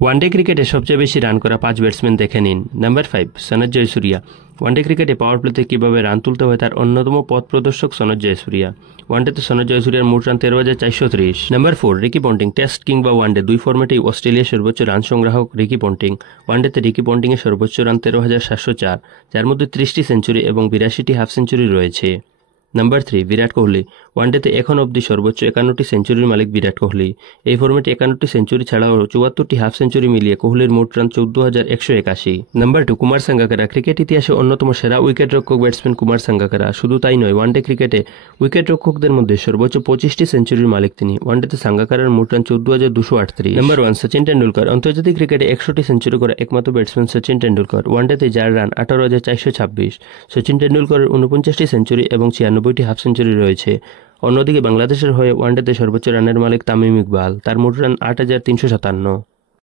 One day ক্রিকেটে সবচেয়ে বেশি রান করা 5 ব্যাটসম্যান দেখে নিন। নাম্বার 5 সনৎ জয়সূরিয়া। ওয়ানডে ক্রিকেটে পাওয়ার প্লেতে কীভাবে রান তুলতে হয় তার অন্যতম পথ প্রদর্শক সনৎ জয়সূরিয়া। ওয়ানডেতে সনৎ জয়সূরিয়ার মোট run 13,430। Number 4 Ricky Ponting. Test কিংবা ওয়ানডে দুই ফরম্যাটেই অস্ট্রেলিয়ার সর্বোচ্চ রান সংগ্রাহক রিকি পন্টিং। ওয়ানডেতে রিকি পন্টিংয়ের সর্বোচ্চ রান 13,704, যার মধ্যে 30টি সেঞ্চুরি এবং 82টি হাফ সেঞ্চুরি রয়েছে। নাম্বার 3 বিরাট কোহলি। ওয়ানডেতে এখন অবধি সর্বোচ্চ 51টি সেঞ্চুরির মালিক বিরাট কোহলি। এই ফরম্যাটে 51টি সেঞ্চুরি ছাড়াও 74টি হাফ সেঞ্চুরি মিলিয়ে কোহলির মোট run 14,181। Number 2 Kumar Sangakkara. Cricket ইতিহাসে অন্যতম সেরা উইকেটরক্ষক ব্যাটসম্যান কুমার সাঙ্গাকারা। শুধু তাই নয়, ওয়ানডে ক্রিকেটে উইকেটরক্ষকদের মধ্যে সর্বোচ্চ 25টি সেঞ্চুরির মালিক তিনি। ওয়ানডেতে সাঙ্গাকারার মোট রান 14,238। নাম্বার 1 সচিন টেন্ডুলকর। আন্তর্জাতিক ক্রিকেটে 100টি সেঞ্চুরি করা একমাত্র ব্যাটসম্যান সচিন টেন্ডুলকর। ওয়ানডেতে যার রান 18,426। সচিন টেন্ডুলকরের 49টি সেঞ্চুরি এবং 96টি হাফ সেঞ্চুরি রয়েছে। অন্যদিকে বাংলাদেশের হয়ে ওয়ানডেতে সর্বোচ্চ রানের মালিক তামিম ইকবাল। তার মোট রান 8,357।